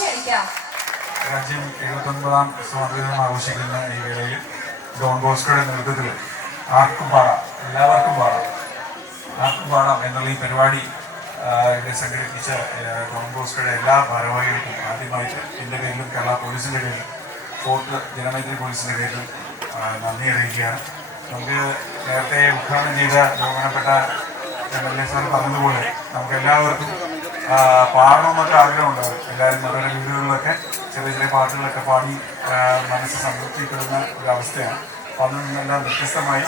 രാജ്യം 79ാം സ്വാതന്ത്ര്യം ആഘോഷിക്കുന്ന ഈ വേളയിൽ ഡോൺ ബോസ്കോയുടെ നേതൃത്വത്തിൽ ആർക്കും പാടാം, എല്ലാവർക്കും പാടാം, ആർക്കും പാടാം എന്നുള്ള ഈ പരിപാടി ഇവിടെ സംഘടിപ്പിച്ച ഡോൺ ബോസ്കോയുടെ എല്ലാ ഭാരവാഹികൾക്കും ആദ്യമായിട്ട് എൻ്റെ പേരിലും കേരള പോലീസിൻ്റെ പേരിലും ഫോർട്ട് ജനമൈത്രി പോലീസിൻ്റെ പേരിലും നന്ദി അറിയിക്കുകയാണ്. നമുക്ക് നേരത്തെ ഉദ്ഘാടനം ചെയ്ത ബഹുമാനപ്പെട്ട MLA സാർ പറഞ്ഞതുപോലെ നമുക്ക് എല്ലാവർക്കും പാടണമെന്നൊക്കെ ആഗ്രഹമുണ്ടാകും. എല്ലാവരും അവരുടെ വീടുകളിലൊക്കെ ചെറിയ ചെറിയ പാട്ടുകളൊക്കെ പാടി മനസ്സ് സംതൃപ്തിപ്പെടുന്ന ഒരവസ്ഥയാണ്. അപ്പോൾ അതിൽ നിന്നെല്ലാം വ്യത്യസ്തമായി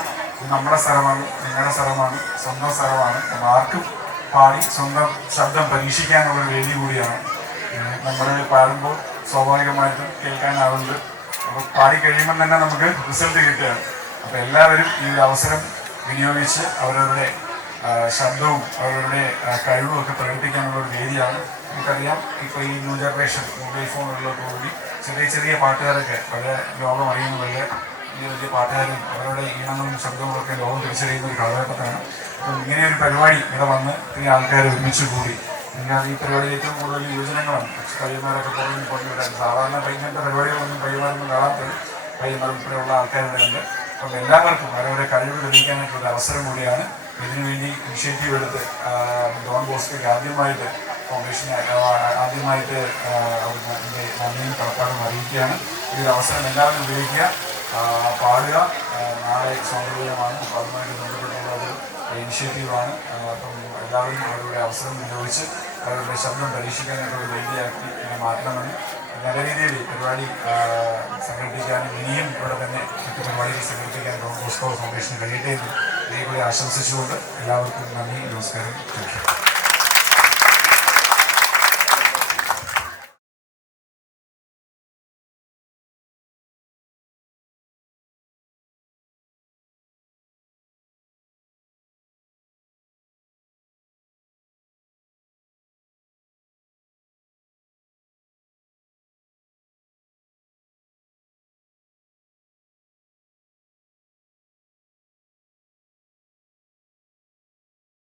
നമ്മുടെ സ്ഥലമാണ്, നിങ്ങളുടെ സ്ഥലമാണ്, സ്വന്തം സ്ഥലമാണ്. ആർക്കും പാടി സ്വന്തം ശബ്ദം പരീക്ഷിക്കാനുള്ള വേദി കൂടിയാണ്. നമ്മൾ പാടുമ്പോൾ സ്വാഭാവികമായിട്ടും കേൾക്കാനാവുന്നത്. അപ്പോൾ പാടി കഴിയുമ്പോൾ തന്നെ നമുക്ക് റിസൾട്ട് കിട്ടുകയാണ്. അപ്പോൾ എല്ലാവരും ഈ ഒരു അവസരം വിനിയോഗിച്ച് അവരവരുടെ ശബ്ദവും അവരുടെ കഴിവും ഒക്കെ പ്രകടിപ്പിക്കാനുള്ള ഒരു വേദിയാണ്. നമുക്കറിയാം, ഇപ്പോൾ ഈ ന്യൂ ജനറേഷൻ മൊബൈൽ ഫോണുകളിലൊക്കെ കൂടി ചെറിയ ചെറിയ പാട്ടുകാരൊക്കെ വളരെ ലോകം അറിയുന്ന വലിയ വലിയ പാട്ടുകാരും അവരുടെ ഈണങ്ങളും ശബ്ദങ്ങളൊക്കെ ലോകം തിരിച്ചറിയുന്ന ഒരു കാലഘട്ടത്താണ്. അപ്പം ഇങ്ങനെ ഒരു പരിപാടി ഇവിടെ വന്ന് ഇത്രയും ആൾക്കാർ ഒരുമിച്ച് കൂടി, എന്നാൽ ഈ പരിപാടിയിൽ ഏറ്റവും കൂടുതൽ യുവജനങ്ങളാണ്. പയ്യന്മാരൊക്കെ പുറകിൽ കൊണ്ടുവരാൻ സാധാരണ ഇങ്ങനത്തെ പരിപാടികളൊന്നും പയ്യന്മാരൊന്നും കാണാത്തത് പയ്യന്മാർ ഉൾപ്പെടെയുള്ള ആൾക്കാരുടെ ഉണ്ട്. അപ്പം എല്ലാവർക്കും അവരവരുടെ കഴിവ് തെളിയിക്കാനായിട്ടുള്ള അവസരം കൂടിയാണ്. ഇതിനുവേണ്ടി ഇനിഷ്യേറ്റീവ് എടുത്ത് ഡോൺ ബോസ്കോയ്ക്ക് ആദ്യമായിട്ട് ഫൗണ്ടേഷനെ ആദ്യമായിട്ട് അതിൻ്റെ നന്ദിയും കടപ്പാടും അറിയിക്കുകയാണ്. ഈ ഒരു അവസരം എല്ലാവരും ഉപയോഗിക്കുക, പാടുക. നാളെ സ്വാതന്ത്ര്യമാണ്, അപ്പോൾ അതുമായിട്ട് ബന്ധപ്പെട്ടുള്ള ഒരു ഇനിഷ്യേറ്റീവാണ്. അപ്പം എല്ലാവരും അവരുടെ അവസരം വിനിയോഗിച്ച് അവരുടെ ശബ്ദം പരീക്ഷിക്കാനായിട്ടുള്ള വേദിയാക്കി മാറ്റണമെന്ന് നല്ല രീതിയിൽ പരിപാടി സംഘടിപ്പിക്കാനും ഇനിയും ഇവിടെ തന്നെ മറ്റ് പരിപാടികൾ സംഘടിപ്പിക്കാൻ ഡോൺ ബോസ്കോ ഫൗണ്ടേഷൻ കഴിയട്ടെ എന്ന് ദൈവങ്ങളെ ആശംസിച്ചുകൊണ്ട് എല്ലാവർക്കും നന്ദി, നമസ്കാരം.